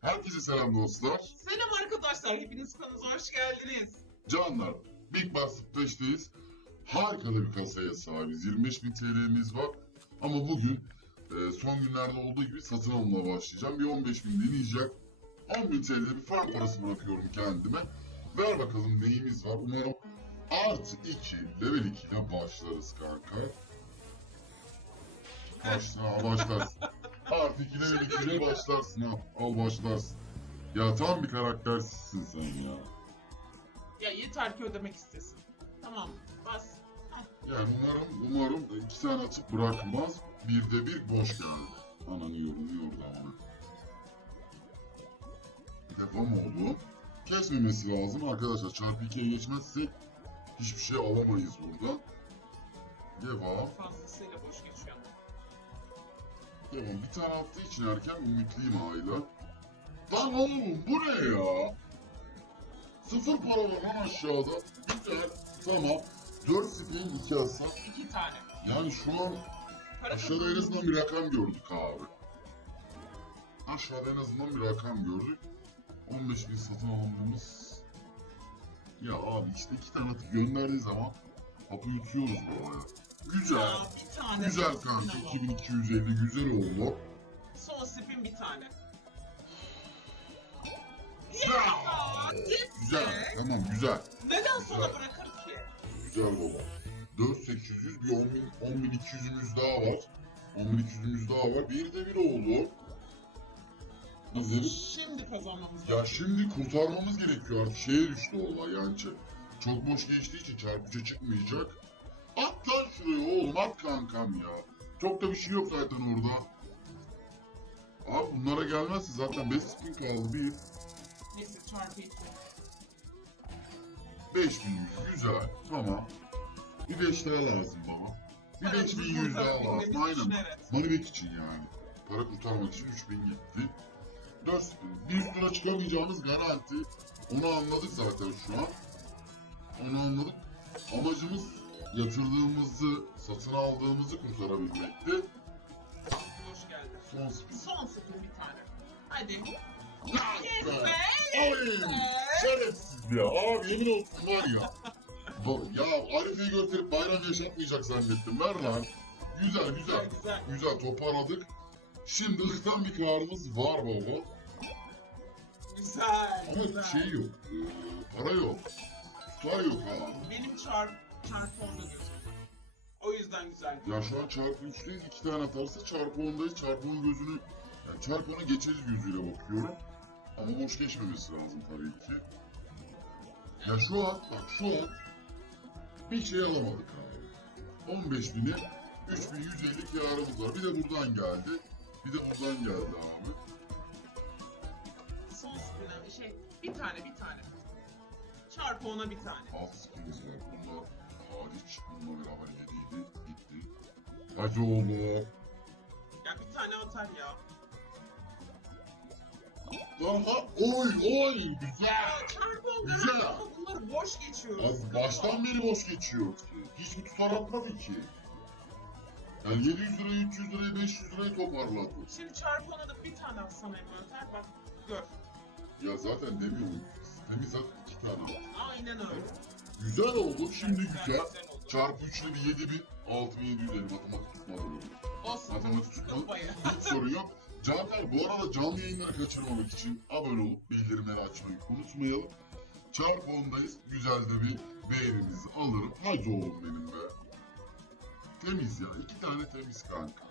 Herkese selam dostlar. Selam arkadaşlar, hepiniz kanalımıza hoş geldiniz. Canlar, Big Bass Splash'teyiz. Harika da bir kasaya sahibiz. 25 bin TL'miz var. Ama bugün e, son günlerde olduğu gibi satın almaya başlayacağım. Bir 15 bin deneyeceğim. 10 bin TL'de bir fark parası bırakıyorum kendime. Ver bakalım neyimiz var. Umarım artı 2, level 2 ile başlarız kanka. Başla, başlarsın. Artı 2 level 2 ile başlarsın ha. Al başlarsın. Ya tam bir karaktersizsin sen ya. Ya yeter ki ödemek istesin. Tamam, bas. Yani umarım, umarım iki tane atıp bırakmaz. Bir de bir boş geldi. Ananı yoruluyor da ama. Devam oldu. Kesmemesi lazım arkadaşlar. Çarpı 2'ye geçmezsek hiçbir şey alamayız burada. Devam. Fazlasıyla boş. Devam. Bir tane attığı için erken ümitliyim hala. Lan oğlum bu ne ya? Sıfır para var lan aşağıda. Güzel. Tamam. 4 spin 2 hasar. İki tane. Yani şu an Para Aşağıda en azından bir rakam gördük abi. Aşağıda en azından bir rakam gördük. 15 bin satın almamız... Ya abi işte iki tane gönderdiği zaman hapı yutuyoruz böyle. Güzel. Aa, bir tane. Güzel kanka. spin ama. 2250 güzel oldu. Son spin bir tane. Güzel. Ya, Güzel. Tamam güzel. Neden sana bırakır ki? Güzel baba. 4800 bir 10 bin, 10200'ümüz daha var. 10200'ümüz daha var. Bir de bir oldu. Bizleri Şimdi kazanmamız Ya lazım. şimdi kurtarmamız gerekiyor artık. Şeye düştü olay yani. Çok boş geçtiği için çarpıcı çıkmayacak. Şuraya oğlum at kankam ya. Çok da bir şey yok zaten orada. Abi bunlara gelmezse zaten 5 spin kaldı. 1, Neyse çarpı iki. 5100 güzel tamam. Bir 5 lira lazım baba. Bir Paramızı 5100 daha lazım aynen. Moneyback için yani. Para kurtarmak için 3000 gitti. 4 spin. Bir üst tura çıkamayacağımız garanti. Onu anladık zaten şu an. Onu anladık. Amacımız yatırdığımızı, satın aldığımızı kurtarabilmekti. Hoş geldin. Son spin. Son spin bir tane. Hadi. Yes be! Şerefsiz ya. Abi yemin olsun var ya. Ya Arife'yi gösterip bayram yaşatmayacak zannettim. Ver lan. Güzel güzel. Güzel güzel. Güzel toparladık. Şimdi ıhtan bir karımız var baba. Güzel. Ama güzel. şey yok. e, para yok. Tutar yok ha. Benim çarp çarpı onda gözüm. O yüzden güzel. Ya şu an çarpı 3'teyiz. iki tane atarsa çarpı 10'dayız. Çarpı 10 gözünü... Yani çarpı 10'u geçeriz gözüyle bakıyorum. Ama boş geçmemesi lazım tabii ki. Ya şu an, bak şu an bir şey alamadık abi. 15 bini 3150 karımız var. Bir de buradan geldi. Bir de buradan geldi abi. Son spin'e şey bir tane bir tane. Çarpı ona bir tane. Alt spinimiz var. Bunlar hariç. Bununla beraber 7 idi. Gitti. Hadi oğlum. Ya bir tane atar ya. Daha oy oy güzel. Ya çarpı Güzel. ama bunları boş geçiyoruz. Az baştan beri boş geçiyor. Hiçbir tutar atmadı ki. Yani 700 lirayı, 300 lirayı, 500 lirayı toparladı. Şimdi çarpı ona da bir tane atsam envanter bak gör. Ya zaten demiyorum. Sistemi zaten iki tane. Aynen öyle. Güzel oldu, şimdi güzel. Çarpı 3 ile bir 7000, 6750 matematik tutmadı. Olsun. Matematik tutmadı. Hiç sorun yok. Canlar bu arada canlı yayınları kaçırmamak için abone olup bildirimleri açmayı unutmayalım. Çarpı 10'dayız. Güzel de bir beğeninizi alırım. Hadi oğlum benim be. Temiz ya. iki tane temiz kanka.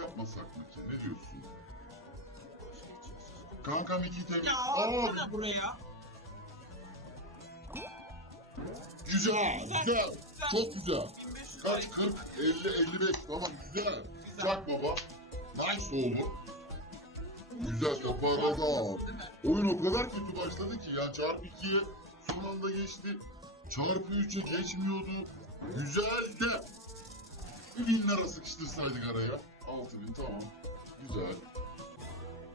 Yapmasak mı ki? Ne diyorsun? Kankam iki temiz. Ya Aa, buraya. Güzel, güzel. Çok güzel. 1500 Kaç? 40, 50, 55 tamam güzel. Çak baba. Nice oldu. Güzel toparladı abi. Değil mi? Oyun o kadar kötü başladı ki ya çarpı 2'ye son anda geçti. Çarpı 3'e geçmiyordu. Güzel de. Bir bin lira sıkıştırsaydık araya. 6000 tamam. Güzel.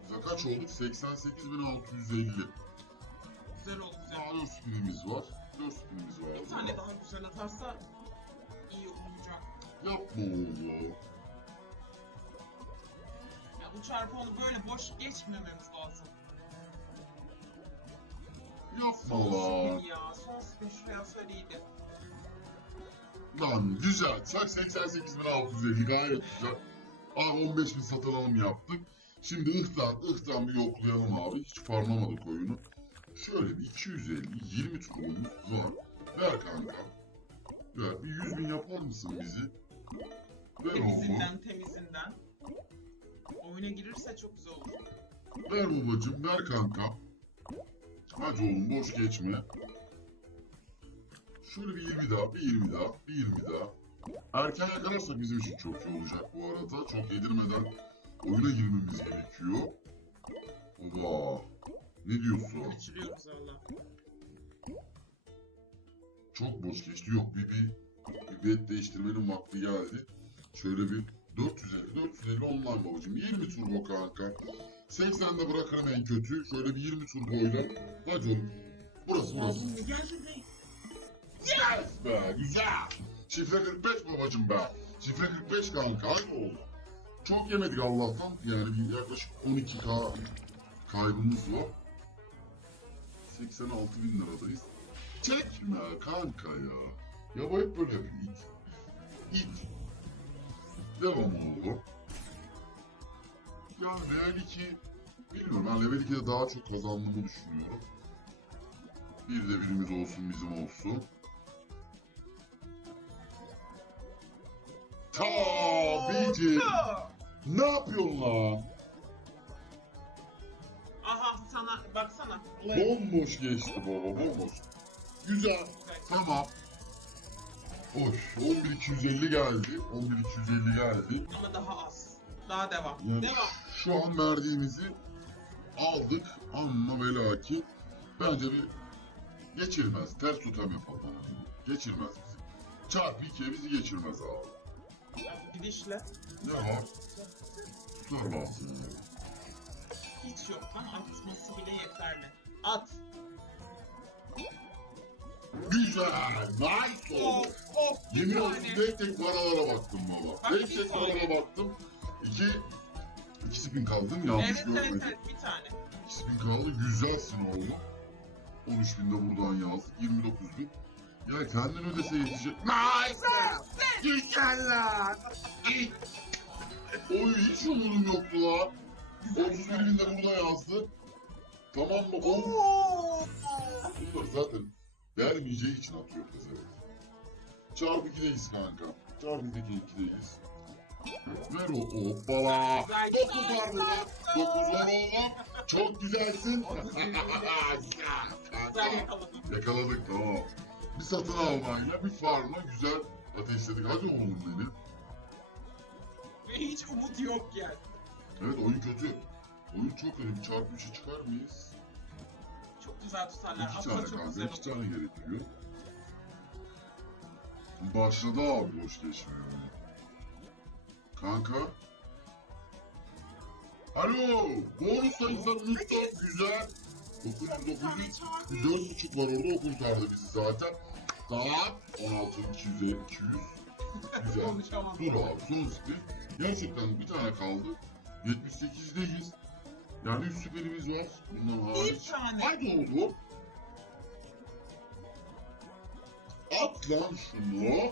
Güzel kaç olduk? 88.650. Güzel oldu güzel. 4 spinimiz var. 4 spinimiz var. Bir tane daha güzel atarsa iyi olacak. Yapma oğlum. Ya bu çarpı onu böyle boş geçmememiz lazım. Yapma Son lan. ya. Son spin şuraya iyiydi. Lan güzel. Çak 88.650 gayet güzel. Abi 15.000 satın alım yaptık. Şimdi ıhtan, ıhtan bir yoklayalım abi. Hiç farmlamadık oyunu. Şöyle bir 250, 20 turumuz var. Ver kanka. Ver bir 100 bin yapar mısın bizi? Ver. Temizinden temizinden. Oyuna girirse çok güzel olur. Ver babacım, ver kanka. Hadi oğlum boş geçme. Şöyle bir 20 daha, bir 20 daha, bir 20 daha. Erken yakalarsak bizim için çok iyi olacak bu arada. Çok yedirmeden oyuna girmemiz gerekiyor. Oba. Ne diyorsun? Kaçırıyoruz valla. Çok boş geçti. Yok bir, bir, bir bet değiştirmenin vakti geldi. Şöyle bir 450, 450 online babacım. 20 turbo kanka. 80'de bırakırım en kötü. Şöyle bir 20 turboyla. Hadi oğlum. Burası burası. Lazım geldi be. Yes be güzel. Şifre 45 babacım be. Şifre 45 kanka hadi oğlum. Çok yemedik Allah'tan. Yani bir yaklaşık 12k kaybımız var. 86 bin liradayız. Çekme kanka ya. Ya bu hep böyle bir it. İt. Devam oldu. Ya level 2 bilmiyorum ben level 2'de daha çok kazandığımı düşünüyorum. Bir de birimiz olsun bizim olsun. Tabii ki. Ne yapıyorsun lan? Bomboş geçti baba bomboş. Güzel. Tamam. Hoş. 11250 geldi. 11250 geldi. Ama daha az. Daha devam. Yani Devam. şu an verdiğimizi aldık. Amma ve lakin bence bir geçirmez. Ters tutam yapalım. Geçirmez bizi. Çarpı 2'ye bizi geçirmez abi. Gidişle. Ne var? Tutar lazım. Hiç yok lan atması bile yeterli. At. Güzel. Nice oldu. Of of. bir Yemin olsun tane. tek tek paralara baktım baba. Bak, Tek tek paralara baktım. İki, iki spin kaldı değil mi? Yanlış Evet evet görmedim. evet bir tane. İki spin kaldı. Güzelsin oğlum. 13 bin de buradan yazdık. 29 bin. Ya kendin ödese yetecek. Nice! Güzel lan! Oy hiç umurum yoktu lan. 31 bin de burada yazdı. Tamam mı? Oo. Bunlar zaten vermeyeceği için atıyor pezevenk. Çarpı 2'deyiz kanka. Çarpı 2'deyiz. Ver o hoppala. Güzel, 9 güzel. var burada. 9 var oğlum. Çok güzelsin. Yakaladık tamam. Bir satın almayla bir farmla güzel ateşledik. Hadi oğlum benim. Ve hiç umut yok yani. Evet oyun kötü. Oyun çok kötü. Bir çarpı 3'e çıkar mıyız? Çok güzel tutarlar. İki tane çok kanka. güzel iki tane gerekiyor. Başladı abi boş geçmiyor. Kanka. Alo. Bonus sayısı lütfen güzel. 900 Bir 900 tane çarpı. 4.5 var orada o kurtardı bizi zaten. Tamam. 16 200 200. Güzel. Dur abi son spin. Gerçekten bir tane kaldı. 78'deyiz. Yani 3 süperimiz var. Bundan Bir hariç. tane. Hadi oğlum. At lan şunu.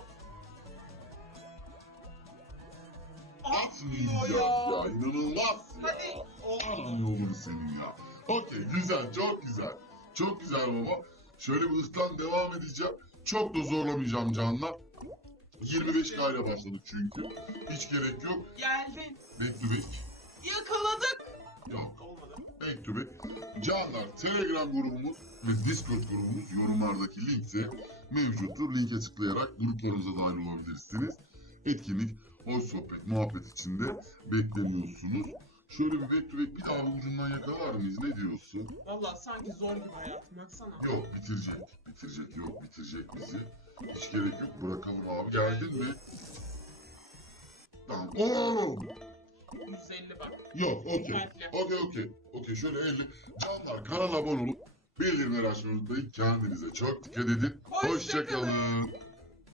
Atmayacak ya. İnanılmaz ya. Hadi. O. Anan yolunu senin ya. Okey güzel çok güzel. Çok güzel baba. Şöyle bir ıhtan devam edeceğim. Çok da zorlamayacağım canlar. 25 k ile başladık çünkü. Hiç gerek yok. Geldin. To back. Yakaladık. Yok. Olmadı. Back. Canlar Telegram grubumuz ve Discord grubumuz yorumlardaki linkte mevcuttur. Linke tıklayarak gruplarımıza dahil olabilirsiniz. Etkinlik, hoş sohbet, muhabbet içinde bekleniyorsunuz. Şöyle bir back to back bir daha ucundan yakalar mıyız? Ne diyorsun? Valla sanki zor gibi hayatım. Baksana. Yok bitirecek. Bitirecek yok bitirecek bizi. Hiç gerek yok bırakalım abi. Geldin mi? Tamam. Oo! 150 bak. Yok okey. Okey okey. Okey şöyle 50. Canlar kanala abone olup bildirimleri açmayı unutmayın. Kendinize çok dikkat edin. Hoşça Hoşçakalın.